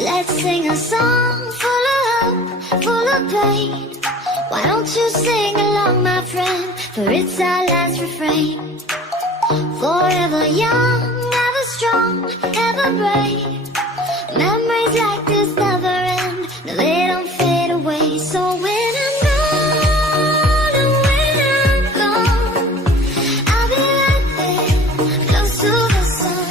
Let's sing a song full of hope, full of pain. Why don't you sing along, my friend? For it's our last refrain. Forever young, ever strong, ever brave. Memories like this never end. No, they don't fade away. So when I'm gone, and when I'm gone, I'll be right there, close to the sun.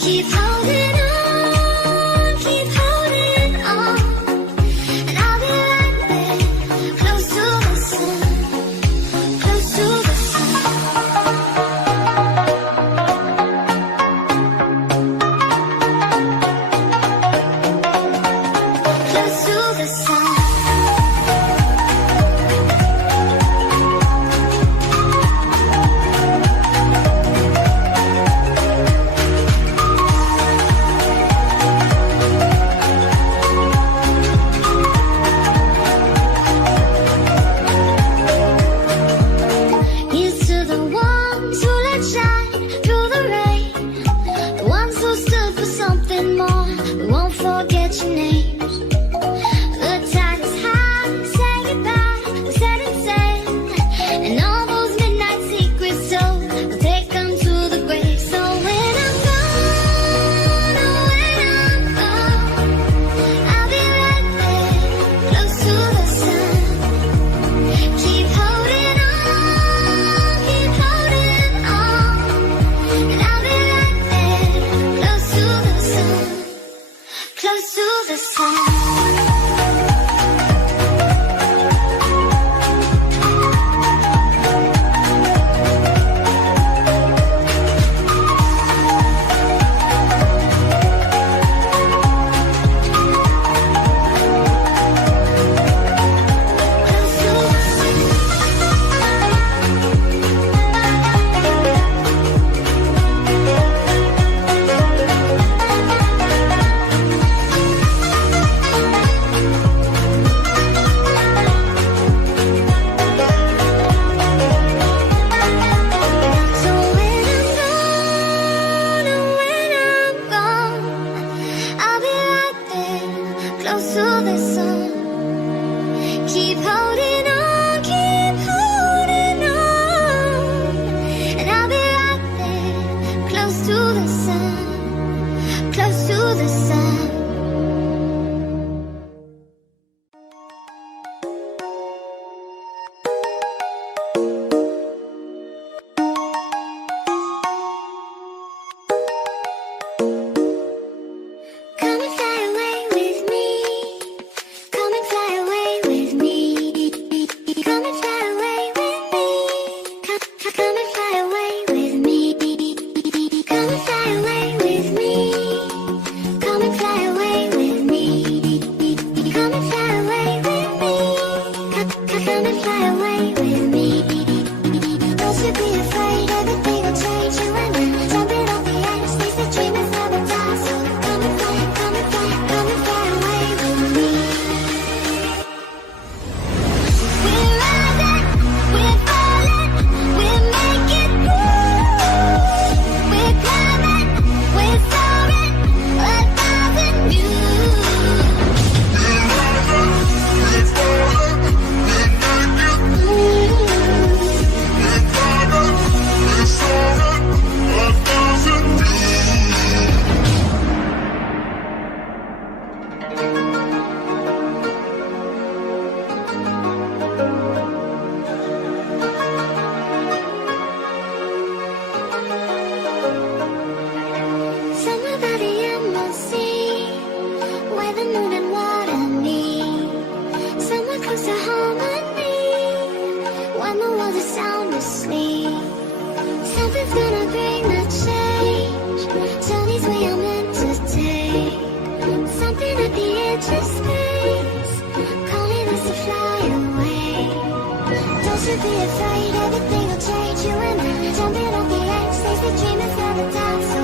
Keep holding on, keep holding on. And I'll be right there, close to the sun, close to the sun. Close to the sun. Here's to the ones who let shine through the rain, the ones who stood for something more. We won't forget your names. The tide is high, say goodbye, we said and said, and all those midnight secrets told, we'll take them to the grave. So when I'm gone, oh when I'm gone, I'll be right there, close to the sun. Keep holding on, keep holding on, and I'll be right there, close to the sun, close to the sun. So when I'm gone, oh when I'm gone, I'll be right there, close to the sun. Keep holding on, and I'll be right there, close to the sun, close to the sun. Come and fly away with me. Come and fly away with me. Come and fly away with me. Come and fly away with me. Come and fly away with me. Come and fly away with me. Come and fly away with me. Come and fly away with me. Don't you be afraid, everything will change. You and I, jumping off the edge, these the dreamers never die. So come and fly, come and fly, come and fly away with me. We're rising, we're falling, we're making moves. We're climbing, we're soaring, 1,000 Somewhere by the emerald sea, where the moon and water meet. Somewhere close to harmony, when the world is sound asleep. Something's gonna bring the change, journeys we are meant to take. Something at the edge of space, calling us to fly away. Don't you be afraid, everything will change. You and I, jumping off the edge, stays the dream is never die. So